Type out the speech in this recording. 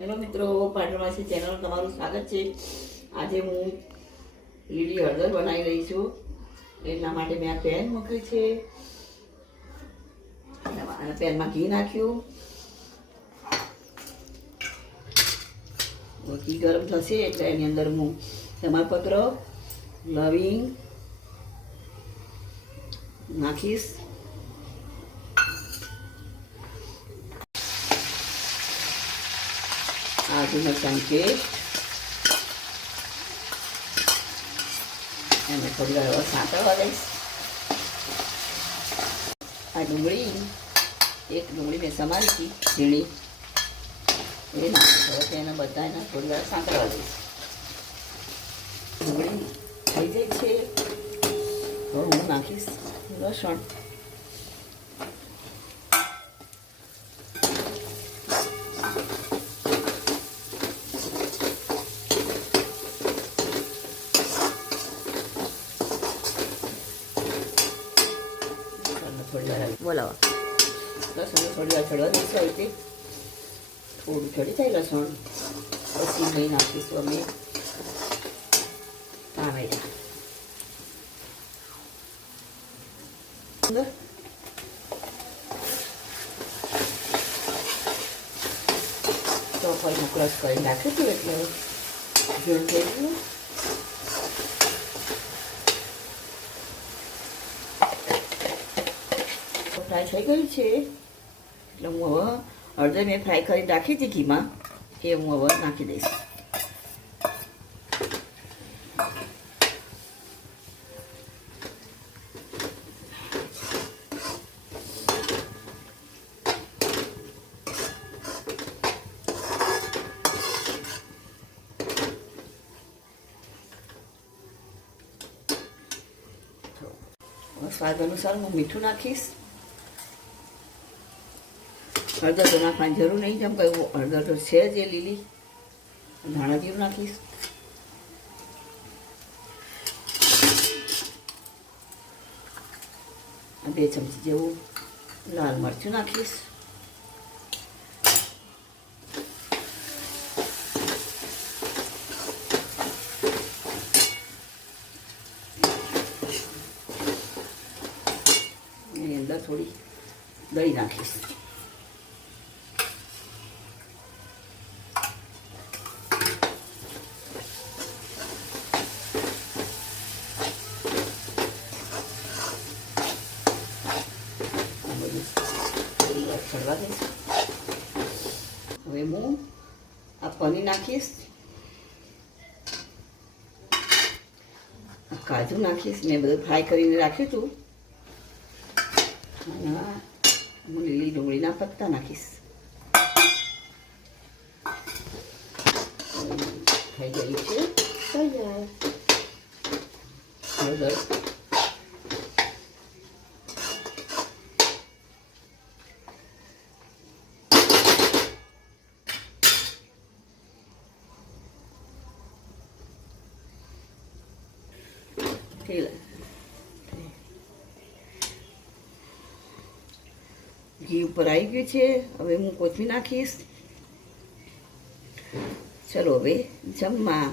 Hello મિત્રો, પાટણવાસી channel તમારું સ્વાગત છે। આજે હું લીલી હળદર બનાવી રહી છું। એટલા માટે મેં આ પેન મૂક્યું છે અને પેનમાં ઘી નાખ્યું। ઘી ગરમ થશે એટલે એની અંદર હું તમાલપત્ર, લવિંગ નાખીશ। આદુ મરચાંની પેસ્ટ એને થોડી વાર સાંતળવા દઈશ। આ ડુંગળી, એક ડુંગળી મેં સમારી હતી ઝીણી, એ નાખી હવે તેને બધા એને થોડી વાર સાંતળવા દઈશ। ડુંગળી થઈ જાય છે હવે હું નાખીશ લસણ। બોલાવો લસણ થોડી વાર ચડવા દઈશું। આવી રીતે થોડું ચડી જાય લસણ પછી મેં નાખીશું અમે ટામેટા। ચોખાઈનું ક્રશ કરીને નાખ્યું હતું એટલે ઝીણું થઈ ગયું। ફ્રાય થઈ ગયું છે એટલે હું હવે હળદર મેં ફ્રાય કરી રાખી હતી ઘીમાં, એ હું હવે નાખી દઈશ। સ્વાદ અનુસાર હું મીઠું નાખીશ। હળદર તો નાખવાની જરૂર નહીં, કેમ કે હળદર તો છે જ એ લીલી। ધાણા જીરું નાખીશ, બે ચમચી જેવું લાલ મરચું નાખીશ, એની અંદર થોડી દહીં નાખીશ। ચડવા દઈશ। હવે હું આ પનીર નાખીશ, કાજુ નાખીશ, મેં બધું ફ્રાય કરીને રાખ્યું હતું, અને હું લીલી ડુંગળીના પત્તા નાખીશ। થઈ ગઈ છે તૈયાર હળદર। ઘી ઉપર આવી ગયું છે, હવે હું કોથમીર નાખીશ। ચલો હવે જમવા।